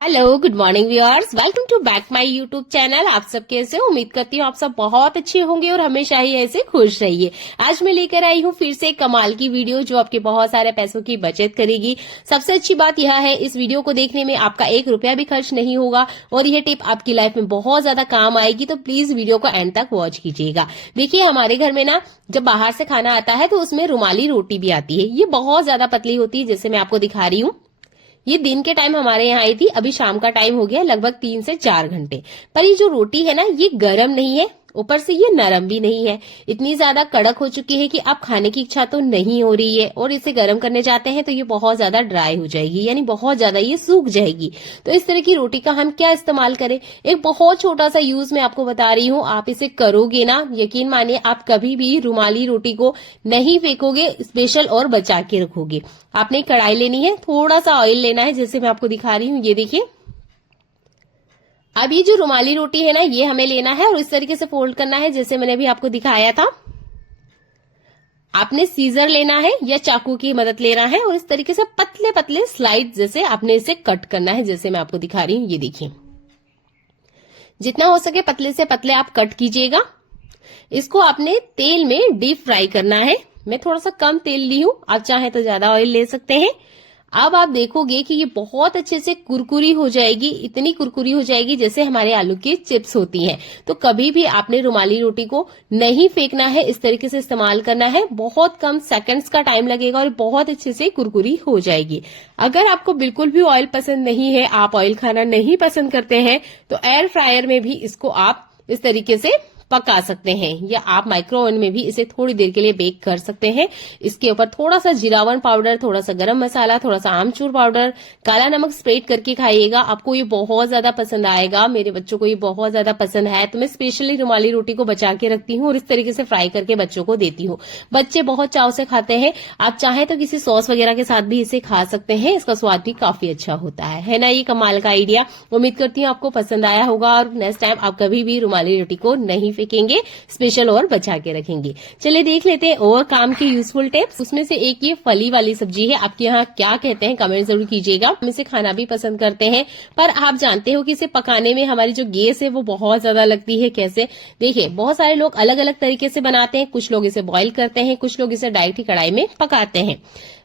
Hello, good morning viewers. Welcome to back my YouTube channel. आप सब कैसे हो? उम्मीद करती हूँ आप सब बहुत अच्छे होंगे और हमेशा ही ऐसे खुश रहिए। आज मैं लेकर आई हूँ फिर से एक कमाल की वीडियो जो आपके बहुत सारे पैसों की बचत करेगी। सबसे अच्छी बात यह है, इस वीडियो को देखने में आपका 1 रुपया भी खर्च नहीं होगा और यह टिप आपकी लाइफ में बहुत ज्यादा काम आएगी। तो प्लीज वीडियो को एंड तक वॉच कीजिएगा। देखिए, हमारे घर में ना जब बाहर से खाना आता है तो उसमें रुमाली रोटी भी आती है। ये बहुत ज्यादा पतली होती है, जैसे मैं आपको दिखा रही हूँ। ये दिन के टाइम हमारे यहाँ आई थी, अभी शाम का टाइम हो गया, लगभग 3 से 4 घंटे। पर ये जो रोटी है ना, ये गर्म नहीं है, ऊपर से ये नरम भी नहीं है। इतनी ज्यादा कड़क हो चुकी है कि आप खाने की इच्छा तो नहीं हो रही है, और इसे गर्म करने जाते हैं तो ये बहुत ज्यादा ड्राई हो जाएगी, यानी बहुत ज्यादा ये सूख जाएगी। तो इस तरह की रोटी का हम क्या इस्तेमाल करें? एक बहुत छोटा सा यूज मैं आपको बता रही हूँ। आप इसे करोगे ना, यकीन मानिए आप कभी भी रुमाली रोटी को नहीं फेंकोगे, स्पेशल और बचा के रखोगे। आपने कढ़ाई लेनी है, थोड़ा सा ऑयल लेना है, जैसे मैं आपको दिखा रही हूँ। ये देखिए, अब ये जो रुमाली रोटी है ना, ये हमें लेना है और इस तरीके से फोल्ड करना है, जैसे मैंने अभी आपको दिखाया था। आपने सीजर लेना है या चाकू की मदद लेना है और इस तरीके से पतले पतले स्लाइड जैसे आपने इसे कट करना है, जैसे मैं आपको दिखा रही हूँ। ये देखिए, जितना हो सके पतले से पतले आप कट कीजिएगा। इसको आपने तेल में डीप फ्राई करना है। मैं थोड़ा सा कम तेल ली हूं, आप चाहे तो ज्यादा ऑयल ले सकते हैं। अब आप देखोगे कि ये बहुत अच्छे से कुरकुरी हो जाएगी, इतनी कुरकुरी हो जाएगी जैसे हमारे आलू की चिप्स होती हैं। तो कभी भी आपने रुमाली रोटी को नहीं फेंकना है, इस तरीके से इस्तेमाल करना है। बहुत कम सेकंड्स का टाइम लगेगा और बहुत अच्छे से कुरकुरी हो जाएगी। अगर आपको बिल्कुल भी ऑयल पसंद नहीं है, आप ऑयल खाना नहीं पसंद करते हैं, तो एयर फ्रायर में भी इसको आप इस तरीके से पका सकते हैं, या आप माइक्रो ओवन में भी इसे थोड़ी देर के लिए बेक कर सकते हैं। इसके ऊपर थोड़ा सा जीरावन पाउडर, थोड़ा सा गरम मसाला, थोड़ा सा आमचूर पाउडर, काला नमक स्प्रेड करके खाइएगा। आपको ये बहुत ज्यादा पसंद आएगा। मेरे बच्चों को ये बहुत ज्यादा पसंद है, तो मैं स्पेशली रुमाली रोटी को बचा के रखती हूँ और इस तरीके से फ्राई करके बच्चों को देती हूँ। बच्चे बहुत चाव से खाते हैं। आप चाहे तो किसी सॉस वगैरह के साथ भी इसे खा सकते हैं, इसका स्वाद भी काफी अच्छा होता है ना। ये कमाल का आइडिया, उम्मीद करती हूँ आपको पसंद आया होगा और नेक्स्ट टाइम आप कभी भी रुमाली रोटी को नहीं फेंकेंगे, स्पेशल और बचा के रखेंगे। चलिए देख लेते हैं और काम की यूजफुल टिप्स। उसमें से एक ये फली वाली सब्जी है। आपके यहाँ क्या कहते हैं कमेंट जरूर कीजिएगा। हम इसे खाना भी पसंद करते हैं, पर आप जानते हो कि इसे पकाने में हमारी जो गैस है वो बहुत ज्यादा लगती है। कैसे? देखिए, बहुत सारे लोग अलग अलग तरीके से बनाते हैं। कुछ लोग इसे बॉईल करते हैं, कुछ लोग इसे डायरेक्ट ही कढ़ाई में पकाते हैं।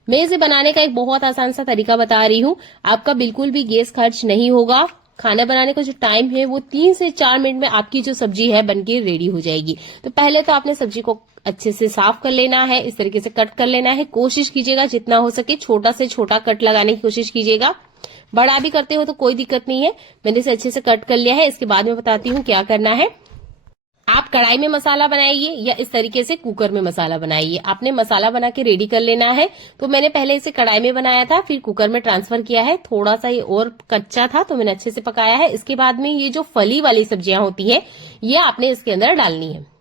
मैं इसे बनाने का एक बहुत आसान सा तरीका बता रही हूँ। आपका बिल्कुल भी गैस खर्च नहीं होगा। खाना बनाने का जो टाइम है वो 3 से 4 मिनट में आपकी जो सब्जी है बनके रेडी हो जाएगी। तो पहले तो आपने सब्जी को अच्छे से साफ कर लेना है, इस तरीके से कट कर लेना है। कोशिश कीजिएगा जितना हो सके छोटा से छोटा कट लगाने की कोशिश कीजिएगा। बड़ा भी करते हो तो कोई दिक्कत नहीं है। मैंने इसे अच्छे से कट कर लिया है। इसके बाद मैं बताती हूँ क्या करना है। आप कढ़ाई में मसाला बनाइए या इस तरीके से कुकर में मसाला बनाइए। आपने मसाला बना के रेडी कर लेना है। तो मैंने पहले इसे कढ़ाई में बनाया था, फिर कुकर में ट्रांसफर किया है। थोड़ा सा ये और कच्चा था तो मैंने अच्छे से पकाया है। इसके बाद में ये जो फली वाली सब्जियां होती है, ये आपने इसके अंदर डालनी है।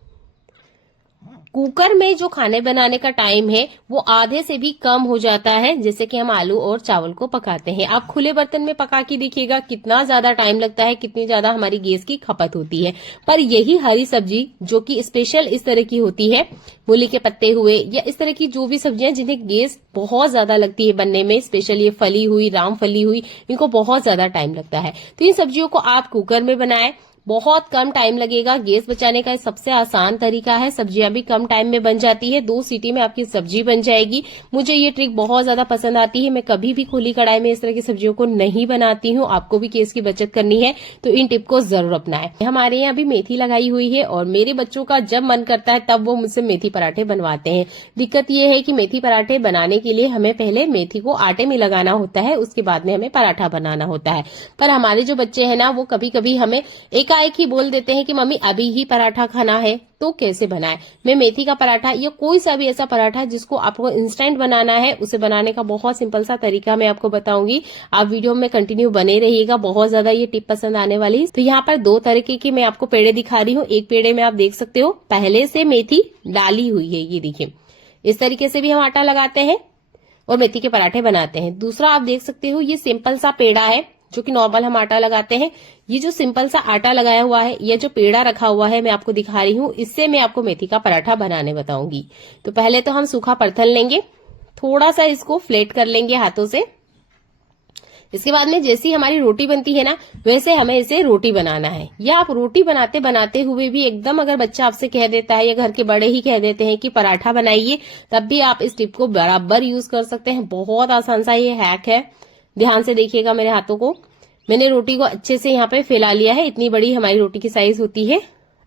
कुकर में जो खाने बनाने का टाइम है वो आधे से भी कम हो जाता है, जैसे कि हम आलू और चावल को पकाते हैं। आप खुले बर्तन में पका के देखिएगा कितना ज्यादा टाइम लगता है, कितनी ज्यादा हमारी गैस की खपत होती है। पर यही हरी सब्जी जो कि स्पेशल इस तरह की होती है, मूली के पत्ते हुए या इस तरह की जो भी सब्जियां जिन्हें गैस बहुत ज्यादा लगती है बनने में, स्पेशल ये फली हुई, रामफली हुई, इनको बहुत ज्यादा टाइम लगता है। तो इन सब्जियों को आप कुकर में बनाएं, बहुत कम टाइम लगेगा। गैस बचाने का सबसे आसान तरीका है। सब्जियां भी कम टाइम में बन जाती है, 2 सीटी में आपकी सब्जी बन जाएगी। मुझे ये ट्रिक बहुत ज्यादा पसंद आती है। मैं कभी भी खुली कढ़ाई में इस तरह की सब्जियों को नहीं बनाती हूँ। आपको भी गैस की बचत करनी है तो इन टिप को जरूर अपनाएं। हमारे यहाँ भी मेथी लगाई हुई है और मेरे बच्चों का जब मन करता है तब वो मुझसे मेथी पराठे बनवाते हैं। दिक्कत ये है कि मेथी पराठे बनाने के लिए हमें पहले मेथी को आटे में लगाना होता है, उसके बाद में हमें पराठा बनाना होता है। पर हमारे जो बच्चे हैं ना, वो कभी कभी हमें एकाएक ही बोल देते हैं कि मम्मी अभी ही पराठा खाना है, तो कैसे बनाए? मैं मेथी का पराठा या कोई सा भी ऐसा पराठा जिसको आपको इंस्टेंट बनाना है, उसे बनाने का बहुत सिंपल सा तरीका मैं आपको बताऊंगी। आप वीडियो में कंटिन्यू बने रहिएगा, बहुत ज्यादा ये टिप पसंद आने वाली। तो यहाँ पर 2 तरीके की मैं आपको पेड़े दिखा रही हूँ। एक पेड़े में आप देख सकते हो पहले से मेथी डाली हुई है, ये देखिए। इस तरीके से भी हम आटा लगाते हैं और मेथी के पराठे बनाते हैं। दूसरा आप देख सकते हो ये सिंपल सा पेड़ा है जो कि नॉर्मल हम आटा लगाते हैं। ये जो सिंपल सा आटा लगाया हुआ है, ये जो पेड़ा रखा हुआ है मैं आपको दिखा रही हूँ, इससे मैं आपको मेथी का पराठा बनाने बताऊंगी। तो पहले तो हम सूखा परथल लेंगे, थोड़ा सा इसको फ्लेट कर लेंगे हाथों से। इसके बाद में जैसी हमारी रोटी बनती है ना, वैसे हमें इसे रोटी बनाना है। या आप रोटी बनाते बनाते हुए भी एकदम अगर बच्चा आपसे कह देता है या घर के बड़े ही कह देते हैं कि पराठा बनाइए, तब भी आप इस टिप को बराबर यूज कर सकते हैं। बहुत आसान सा ये हैक है। ध्यान से देखिएगा मेरे हाथों को। मैंने रोटी को अच्छे से यहाँ पे फैला लिया है। इतनी बड़ी हमारी रोटी की साइज होती है।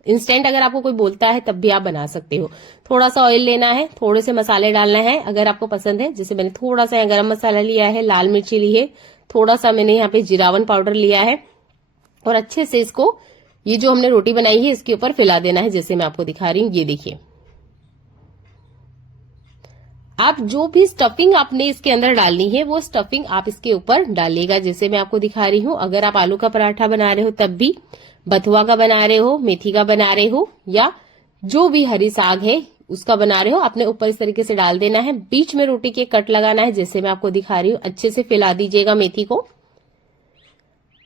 इंस्टेंट अगर आपको कोई बोलता है तब भी आप बना सकते हो। थोड़ा सा ऑयल लेना है, थोड़े से मसाले डालना है अगर आपको पसंद है। जैसे मैंने थोड़ा सा यहाँ गरम मसाला लिया है, लाल मिर्ची ली है, थोड़ा सा मैंने यहाँ पे जीरावन पाउडर लिया है और अच्छे से इसको, ये जो हमने रोटी बनाई है इसके ऊपर फैला देना है, जैसे मैं आपको दिखा रही हूँ। ये देखिए, आप जो भी स्टफिंग आपने इसके अंदर डालनी है वो स्टफिंग आप इसके ऊपर डालिएगा, जैसे मैं आपको दिखा रही हूँ। अगर आप आलू का पराठा बना रहे हो तब भी, बथुआ का बना रहे हो, मेथी का बना रहे हो, या जो भी हरी साग है उसका बना रहे हो, आपने ऊपर इस तरीके से डाल देना है। बीच में रोटी के कट लगाना है, जैसे मैं आपको दिखा रही हूँ। अच्छे से फैला दीजिएगा मेथी को।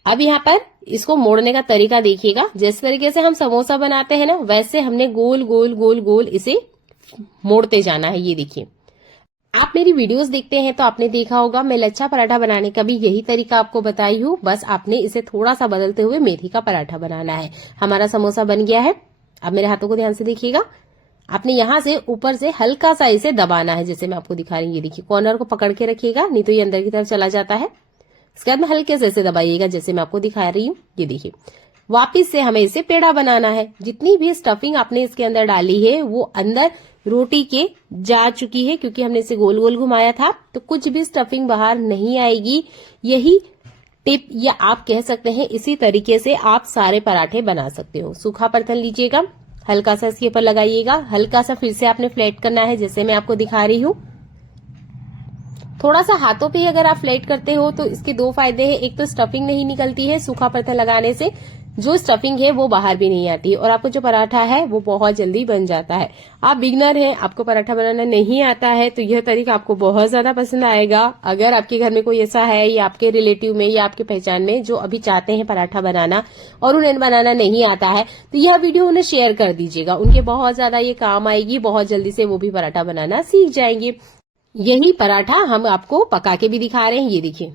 अब यहाँ पर इसको मोड़ने का तरीका देखिएगा। जिस तरीके से हम समोसा बनाते हैं ना, वैसे हमने गोल गोल गोल गोल इसे मोड़ते जाना है। ये देखिए, आप मेरी वीडियोस देखते हैं तो आपने देखा होगा, मैं लच्छा पराठा बनाने का भी यही तरीका आपको बताई हूँ। बस आपने इसे थोड़ा सा बदलते हुए मेथी का पराठा बनाना है। हमारा समोसा बन गया है। अब मेरे हाथों को ध्यान से देखिएगा। आपने यहां से ऊपर से हल्का सा इसे दबाना है, जैसे मैं आपको दिखा रही हूँ। ये देखिए, कॉर्नर को पकड़ के रखिएगा, नहीं तो ये अंदर की तरफ चला जाता है। इसके बाद में हल्के से इसे दबाइएगा, जैसे मैं आपको दिखा रही हूँ। ये देखिए, वापिस से हमें इसे पेड़ा बनाना है। जितनी भी स्टफिंग आपने इसके अंदर डाली है वो अंदर रोटी के जा चुकी है, क्योंकि हमने इसे गोल गोल घुमाया था, तो कुछ भी स्टफिंग बाहर नहीं आएगी। यही टिप, या आप कह सकते हैं इसी तरीके से आप सारे पराठे बना सकते हो। सूखा बर्तन लीजिएगा, हल्का सा इसके ऊपर लगाइएगा, हल्का सा फिर से आपने फ्लैट करना है, जैसे मैं आपको दिखा रही हूँ। थोड़ा सा हाथों पे अगर आप फ्लैट करते हो तो इसके दो फायदे हैं। एक तो स्टफिंग नहीं निकलती है सूखा बर्तन लगाने से, जो स्टफिंग है वो बाहर भी नहीं आती, और आपको जो पराठा है वो बहुत जल्दी बन जाता है। आप बिगनर हैं, आपको पराठा बनाना नहीं आता है, तो यह तरीका आपको बहुत ज्यादा पसंद आएगा। अगर आपके घर में कोई ऐसा है, या आपके रिलेटिव में या आपके पहचान में, जो अभी चाहते हैं पराठा बनाना और उन्हें बनाना नहीं आता है, तो यह वीडियो उन्हें शेयर कर दीजिएगा। उनके बहुत ज्यादा ये काम आएगी, बहुत जल्दी से वो भी पराठा बनाना सीख जाएंगे। यही पराठा हम आपको पका के भी दिखा रहे हैं। ये देखिए,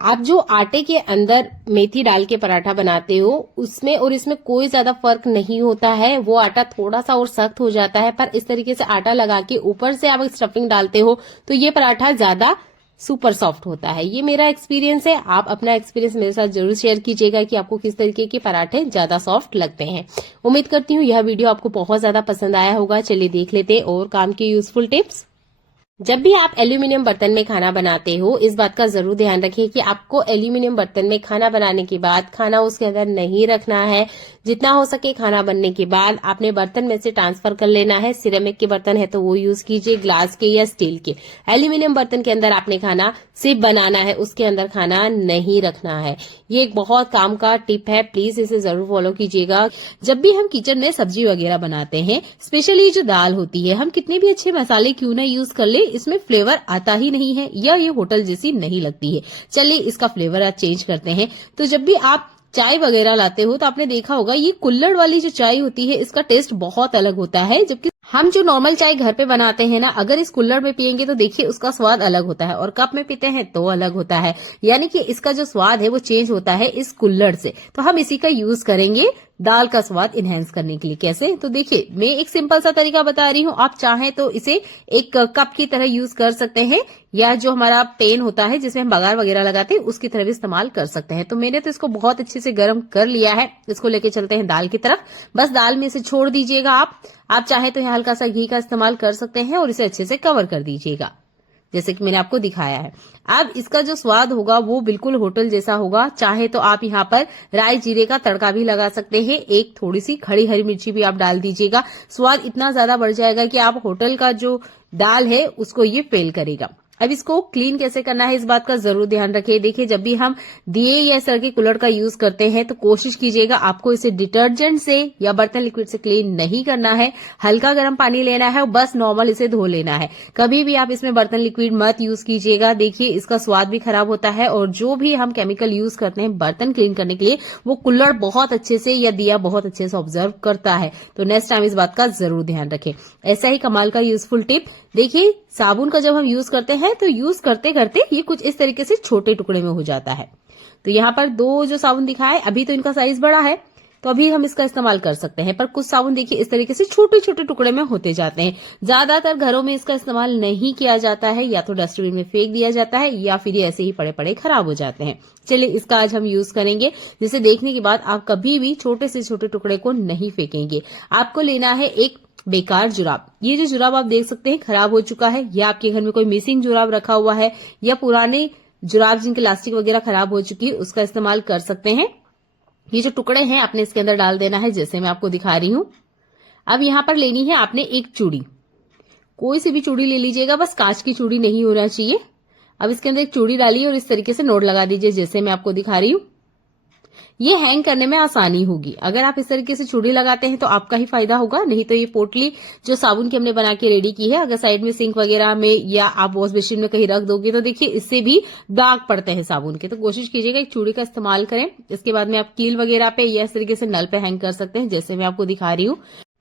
आप जो आटे के अंदर मेथी डाल के पराठा बनाते हो, उसमें और इसमें कोई ज्यादा फर्क नहीं होता है। वो आटा थोड़ा सा और सख्त हो जाता है, पर इस तरीके से आटा लगा के ऊपर से आप स्टफिंग डालते हो तो ये पराठा ज्यादा सुपर सॉफ्ट होता है। ये मेरा एक्सपीरियंस है। आप अपना एक्सपीरियंस मेरे साथ जरूर शेयर कीजिएगा कि आपको किस तरीके के पराठे ज्यादा सॉफ्ट लगते हैं। उम्मीद करती हूँ यह वीडियो आपको बहुत ज्यादा पसंद आया होगा। चलिए देख लेते हैं और काम की यूजफुल टिप्स। जब भी आप एल्यूमिनियम बर्तन में खाना बनाते हो, इस बात का जरूर ध्यान रखिए कि आपको एल्यूमिनियम बर्तन में खाना बनाने के बाद खाना उसके अंदर नहीं रखना है। जितना हो सके खाना बनने के बाद आपने बर्तन में से ट्रांसफर कर लेना है। सिरेमिक के बर्तन है तो वो यूज कीजिए, ग्लास के या स्टील के। एल्यूमिनियम बर्तन के अंदर आपने खाना सिर्फ बनाना है, उसके अंदर खाना नहीं रखना है। ये एक बहुत काम का टिप है, प्लीज इसे जरूर फॉलो कीजिएगा। जब भी हम किचन में सब्जी वगैरह बनाते हैं, स्पेशली जो दाल होती है, हम कितने भी अच्छे मसाले क्यों ना यूज कर ले, इसमें फ्लेवर आता ही नहीं है, या ये होटल जैसी नहीं लगती है। चलिए इसका फ्लेवर आज चेंज करते हैं। तो जब भी आप चाय वगैरह लाते हो तो आपने देखा होगा, ये कुल्हड़ वाली जो चाय होती है इसका टेस्ट बहुत अलग होता है। जबकि हम जो नॉर्मल चाय घर पे बनाते हैं ना, अगर इस कुल्हड़ में पियेंगे तो देखिए उसका स्वाद अलग होता है, और कप में पीते हैं तो अलग होता है। यानी कि इसका जो स्वाद है वो चेंज होता है इस कुल्हड़ से। तो हम इसी का यूज करेंगे दाल का स्वाद इनहेंस करने के लिए। कैसे? तो देखिए मैं एक सिंपल सा तरीका बता रही हूँ। आप चाहें तो इसे एक कप की तरह यूज कर सकते हैं, या जो हमारा पेन होता है जिसमें हम बघार वगैरह लगाते हैं उसकी तरह भी इस्तेमाल कर सकते हैं। तो मैंने तो इसको बहुत अच्छे से गर्म कर लिया है। इसको लेके चलते हैं दाल की तरफ। बस दाल में इसे छोड़ दीजिएगा। आप चाहे तो यहाँ हल्का सा घी का इस्तेमाल कर सकते हैं और इसे अच्छे से कवर कर दीजिएगा, जैसे कि मैंने आपको दिखाया है। अब इसका जो स्वाद होगा वो बिल्कुल होटल जैसा होगा। चाहे तो आप यहाँ पर राई जीरे का तड़का भी लगा सकते हैं, एक थोड़ी सी खड़ी हरी मिर्ची भी आप डाल दीजिएगा। स्वाद इतना ज्यादा बढ़ जाएगा कि आप होटल का जो दाल है उसको ये फेल करेगा। अब इसको क्लीन कैसे करना है, इस बात का जरूर ध्यान रखिए। देखिए जब भी हम दिए या इस तरह के कुल्हड़ का यूज करते हैं तो कोशिश कीजिएगा आपको इसे डिटर्जेंट से या बर्तन लिक्विड से क्लीन नहीं करना है। हल्का गर्म पानी लेना है और बस नॉर्मल इसे धो लेना है। कभी भी आप इसमें बर्तन लिक्विड मत यूज कीजिएगा। देखिए इसका स्वाद भी खराब होता है, और जो भी हम केमिकल यूज करते हैं बर्तन क्लीन करने के लिए, वो कुल्हड़ बहुत अच्छे से या दिया बहुत अच्छे से ऑब्जर्व करता है। तो नेक्स्ट टाइम इस बात का जरूर ध्यान रखें। ऐसा ही कमाल का यूजफुल टिप देखिए, साबुन का जब हम यूज करते हैं तो यूज करते करते ये कुछ इस तरीके से छोटे टुकड़े में हो जाता है। तो यहाँ पर 2 जो साबुन दिखाए, अभी तो इनका साइज बड़ा है तो अभी हम इसका इस्तेमाल कर सकते हैं, पर कुछ साबुन देखिए इस तरीके से छोटे छोटे टुकड़े में होते जाते हैं। ज्यादातर घरों में इसका इस्तेमाल नहीं किया जाता है, या तो डस्टबिन में फेंक दिया जाता है या फिर ये ऐसे ही पड़े पड़े खराब हो जाते हैं। चलिए इसका आज हम यूज करेंगे, जिसे देखने के बाद आप कभी भी छोटे से छोटे टुकड़े को नहीं फेंकेंगे। आपको लेना है एक बेकार जुराब। ये जो जुराब आप देख सकते हैं खराब हो चुका है, या आपके घर में कोई मिसिंग जुराब रखा हुआ है, या पुराने जुराब जिनकी इलास्टिक वगैरह खराब हो चुकी है, उसका इस्तेमाल कर सकते हैं। ये जो टुकड़े हैं आपने इसके अंदर डाल देना है, जैसे मैं आपको दिखा रही हूं। अब यहां पर लेनी है आपने एक चूड़ी, कोई सी भी चूड़ी ले लीजिएगा, बस कांच की चूड़ी नहीं होना चाहिए। अब इसके अंदर एक चूड़ी डालिए और इस तरीके से नोट लगा दीजिए, जैसे मैं आपको दिखा रही हूं। ये हैंग करने में आसानी होगी। अगर आप इस तरीके से चूड़ी लगाते हैं तो आपका ही फायदा होगा, नहीं तो ये पोटली जो साबुन की हमने बना के रेडी की है, अगर साइड में सिंक वगैरह में या आप वॉश बेसिन में कहीं रख दोगे तो देखिए इससे भी दाग पड़ते हैं साबुन के। तो कोशिश कीजिएगा एक चूड़ी का इस्तेमाल करें। इसके बाद में आप कील वगैरह पे या इस तरीके से नल पे हैंग कर सकते हैं, जैसे मैं आपको दिखा रही हूँ।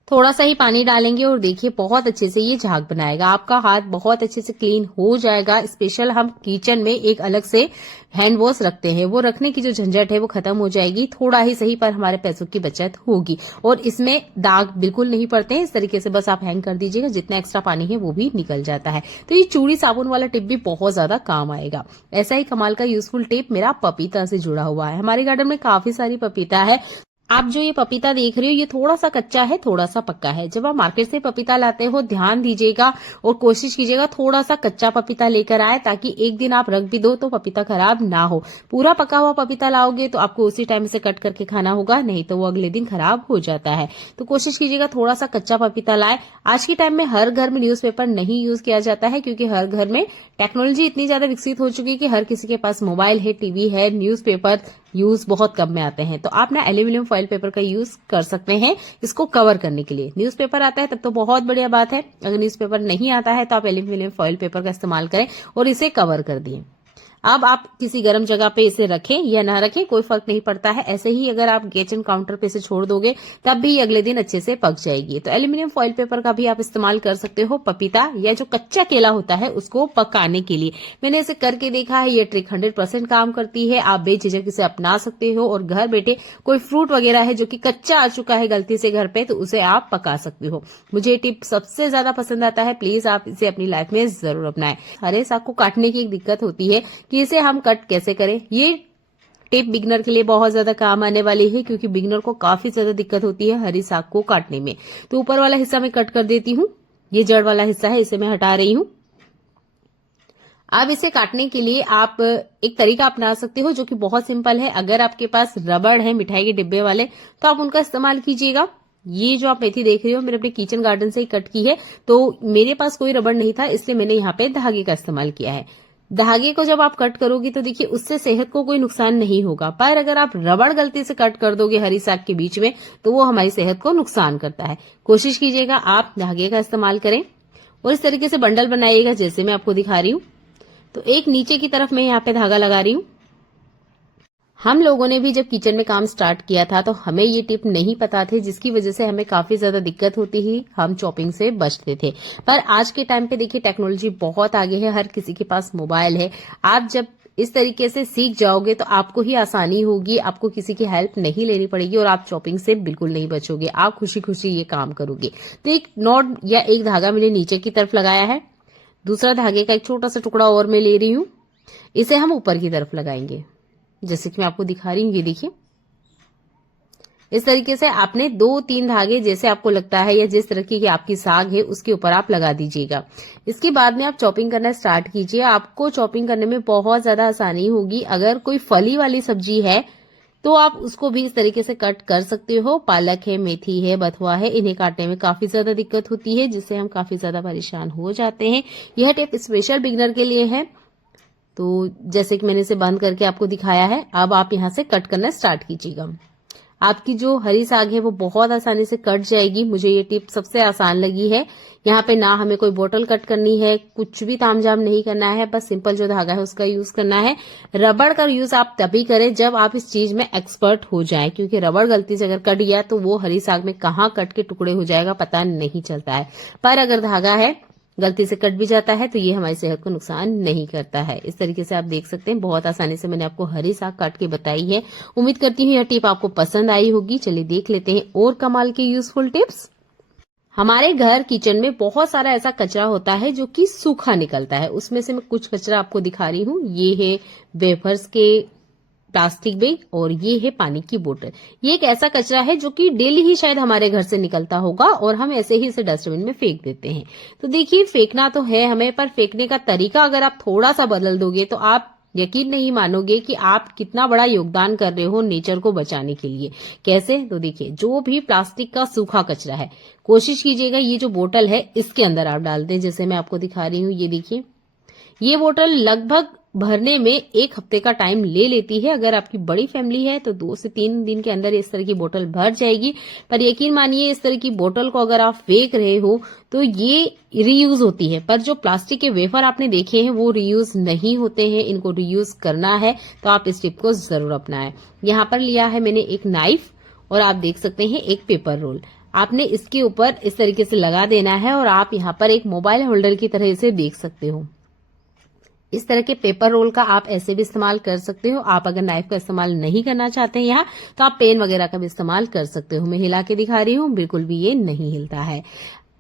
थोड़ा सा ही पानी डालेंगे और देखिए बहुत अच्छे से ये झाग बनाएगा, आपका हाथ बहुत अच्छे से क्लीन हो जाएगा। स्पेशल हम किचन में एक अलग से हैंड वॉश रखते हैं, वो रखने की जो झंझट है वो खत्म हो जाएगी। थोड़ा ही सही पर हमारे पैसों की बचत होगी और इसमें दाग बिल्कुल नहीं पड़ते हैं। इस तरीके से बस आप हैंग कर दीजिएगा, जितना एक्स्ट्रा पानी है वो भी निकल जाता है। तो ये चूड़ी साबुन वाला टिप भी बहुत ज्यादा काम आएगा। ऐसा ही कमाल का यूजफुल टिप मेरा पपीता से जुड़ा हुआ है। हमारे गार्डन में काफी सारी पपीता है। आप जो ये पपीता देख रहे हो ये थोड़ा सा कच्चा है, थोड़ा सा पक्का है। जब आप मार्केट से पपीता लाते हो ध्यान दीजिएगा और कोशिश कीजिएगा थोड़ा सा कच्चा पपीता लेकर आए, ताकि एक दिन आप रख भी दो तो पपीता खराब ना हो। पूरा पका हुआ पपीता लाओगे तो आपको उसी टाइम से कट करके खाना होगा, नहीं तो वो अगले दिन खराब हो जाता है। तो कोशिश कीजिएगा थोड़ा सा कच्चा पपीता लाए। आज के टाइम में हर घर में न्यूज़पेपर नहीं यूज किया जाता है, क्योंकि हर घर में टेक्नोलॉजी इतनी ज्यादा विकसित हो चुकी है कि हर किसी के पास मोबाइल है, टीवी है, न्यूज़पेपर यूज बहुत कम में आते हैं। तो आप ना एल्यूमिनियम फॉइल पेपर का यूज कर सकते हैं इसको कवर करने के लिए। न्यूज़पेपर आता है तब तो बहुत बढ़िया बात है, अगर न्यूज़पेपर नहीं आता है तो आप एल्यूमिनियम फॉइल पेपर का इस्तेमाल करें और इसे कवर कर दिए। अब आप किसी गर्म जगह पे इसे रखें या ना रखें कोई फर्क नहीं पड़ता है। ऐसे ही अगर आप किचन काउंटर पे इसे छोड़ दोगे तब भी अगले दिन अच्छे से पक जाएगी। तो एल्यूमिनियम फॉइल पेपर का भी आप इस्तेमाल कर सकते हो पपीता या जो कच्चा केला होता है उसको पकाने के लिए। मैंने इसे करके देखा है, ये ट्रिक 100% काम करती है। आप बेझिझक इसे अपना सकते हो और घर बैठे कोई फ्रूट वगैरह है जो कि कच्चा आ चुका है गलती से घर पे, तो उसे आप पका सकते हो। मुझे ये टिप सबसे ज्यादा पसंद आता है, प्लीज आप इसे अपनी लाइफ में जरूर अपनाएं। हरे साग को काटने की एक दिक्कत होती है कि इसे हम कट कैसे करें। ये टिप बिगनर के लिए बहुत ज्यादा काम आने वाली है, क्योंकि बिगनर को काफी ज्यादा दिक्कत होती है हरी साग को काटने में। तो ऊपर वाला हिस्सा मैं कट कर देती हूँ, ये जड़ वाला हिस्सा है इसे मैं हटा रही हूँ। अब इसे काटने के लिए आप एक तरीका अपना सकते हो जो कि बहुत सिंपल है। अगर आपके पास रबड़ है मिठाई के डिब्बे वाले तो आप उनका इस्तेमाल कीजिएगा। ये जो आप मेथी देख रहे हो मैंने अपने किचन गार्डन से ही कट की है, तो मेरे पास कोई रबड़ नहीं था इसलिए मैंने यहाँ पे धागे का इस्तेमाल किया है। धागे को जब आप कट करोगे तो देखिए उससे सेहत को कोई नुकसान नहीं होगा, पर अगर आप रबड़ गलती से कट कर दोगे हरी साग के बीच में तो वो हमारी सेहत को नुकसान करता है। कोशिश कीजिएगा आप धागे का इस्तेमाल करें और इस तरीके से बंडल बनाइएगा, जैसे मैं आपको दिखा रही हूँ। तो एक नीचे की तरफ मैं यहाँ पे धागा लगा रही हूँ। हम लोगों ने भी जब किचन में काम स्टार्ट किया था तो हमें ये टिप नहीं पता थे, जिसकी वजह से हमें काफी ज्यादा दिक्कत होती ही, हम चॉपिंग से बचते थे। पर आज के टाइम पे देखिए टेक्नोलॉजी बहुत आगे है, हर किसी के पास मोबाइल है। आप जब इस तरीके से सीख जाओगे तो आपको ही आसानी होगी, आपको किसी की हेल्प नहीं लेनी पड़ेगी और आप चॉपिंग से बिल्कुल नहीं बचोगे, आप खुशी खुशी ये काम करोगे। तो एक नॉट या एक धागा मैंने नीचे की तरफ लगाया है, दूसरा धागे का एक छोटा सा टुकड़ा और मैं ले रही हूँ, इसे हम ऊपर की तरफ लगाएंगे, जैसे कि मैं आपको दिखा रही हूँ। ये देखिए इस तरीके से आपने 2-3 धागे जैसे आपको लगता है या जिस तरह की आपकी साग है उसके ऊपर आप लगा दीजिएगा। इसके बाद में आप चॉपिंग करना स्टार्ट कीजिए, आपको चॉपिंग करने में बहुत ज्यादा आसानी होगी। अगर कोई फली वाली सब्जी है तो आप उसको भी इस तरीके से कट कर सकते हो। पालक है, मेथी है, बथुआ है, इन्हें काटने में काफी ज्यादा दिक्कत होती है, जिससे हम काफी ज्यादा परेशान हो जाते हैं। यह टिप स्पेशल बिगनर के लिए है। तो जैसे कि मैंने इसे बंद करके आपको दिखाया है, अब आप यहाँ से कट करना स्टार्ट कीजिएगा। आपकी जो हरी साग है वो बहुत आसानी से कट जाएगी। मुझे ये टिप सबसे आसान लगी है। यहाँ पे ना हमें कोई बोतल कट करनी है, कुछ भी तामझाम नहीं करना है, बस सिंपल जो धागा है उसका यूज करना है। रबड़ का यूज आप तभी करें जब आप इस चीज में एक्सपर्ट हो जाए, क्योंकि रबड़ गलती से अगर कट गया तो वो हरी साग में कहाँ कट के टुकड़े हो जाएगा पता नहीं चलता है। पर अगर धागा है गलती से कट भी जाता है तो ये हमारी सेहत को नुकसान नहीं करता है। इस तरीके से आप देख सकते हैं, बहुत आसानी से मैंने आपको हरी साग काट के बताई है। उम्मीद करती हूँ यह टिप आपको पसंद आई होगी। चलिए देख लेते हैं और कमाल के यूजफुल टिप्स। हमारे घर किचन में बहुत सारा ऐसा कचरा होता है जो कि सूखा निकलता है। उसमें से मैं कुछ कचरा आपको दिखा रही हूँ। ये है वेफर्स के प्लास्टिक बैग और ये है पानी की बोतल। ये एक ऐसा कचरा है जो कि डेली ही शायद हमारे घर से निकलता होगा और हम ऐसे ही इसे डस्टबिन में फेंक देते हैं। तो देखिए, फेंकना तो है हमें, पर फेंकने का तरीका अगर आप थोड़ा सा बदल दोगे तो आप यकीन नहीं मानोगे कि आप कितना बड़ा योगदान कर रहे हो नेचर को बचाने के लिए। कैसे? तो देखिए, जो भी प्लास्टिक का सूखा कचरा है, कोशिश कीजिएगा ये जो बोतल है इसके अंदर आप डाल दें। जैसे मैं आपको दिखा रही हूँ, ये देखिए, ये बोतल लगभग भरने में 1 हफ्ते का टाइम ले लेती है। अगर आपकी बड़ी फैमिली है तो 2 से 3 दिन के अंदर इस तरह की बोतल भर जाएगी। पर यकीन मानिए, इस तरह की बोतल को अगर आप फेंक रहे हो तो ये रीयूज होती है, पर जो प्लास्टिक के वेफर आपने देखे हैं वो रीयूज नहीं होते हैं। इनको रीयूज करना है तो आप इस टिप को जरूर अपनाएं। यहाँ पर लिया है मैंने एक नाइफ और आप देख सकते हैं एक पेपर रोल। आपने इसके ऊपर इस तरीके से लगा देना है और आप यहाँ पर एक मोबाइल होल्डर की तरह इसे देख सकते हो। इस तरह के पेपर रोल का आप ऐसे भी इस्तेमाल कर सकते हो। आप अगर नाइफ का इस्तेमाल नहीं करना चाहते हैं यहाँ, तो आप पेन वगैरह का भी इस्तेमाल कर सकते हो। मैं हिला के दिखा रही हूँ, बिल्कुल भी ये नहीं हिलता है।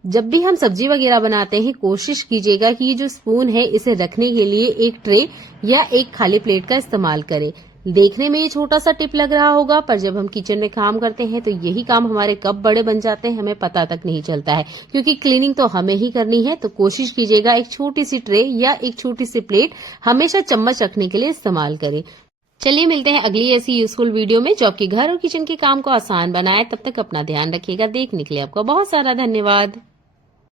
जब भी हम सब्जी वगैरह बनाते हैं, कोशिश कीजिएगा कि ये जो स्पून है इसे रखने के लिए एक ट्रे या एक खाली प्लेट का इस्तेमाल करें। देखने में ये छोटा सा टिप लग रहा होगा, पर जब हम किचन में काम करते हैं तो यही काम हमारे कब बड़े बन जाते हैं हमें पता तक नहीं चलता है, क्योंकि क्लीनिंग तो हमें ही करनी है। तो कोशिश कीजिएगा एक छोटी सी ट्रे या एक छोटी सी प्लेट हमेशा चम्मच रखने के लिए इस्तेमाल करें। चलिए मिलते हैं अगली ऐसी यूजफुल वीडियो में जो आपके घर और किचन के काम को आसान बनाए। तब तक अपना ध्यान रखिएगा। देखने के लिए आपका बहुत सारा धन्यवाद।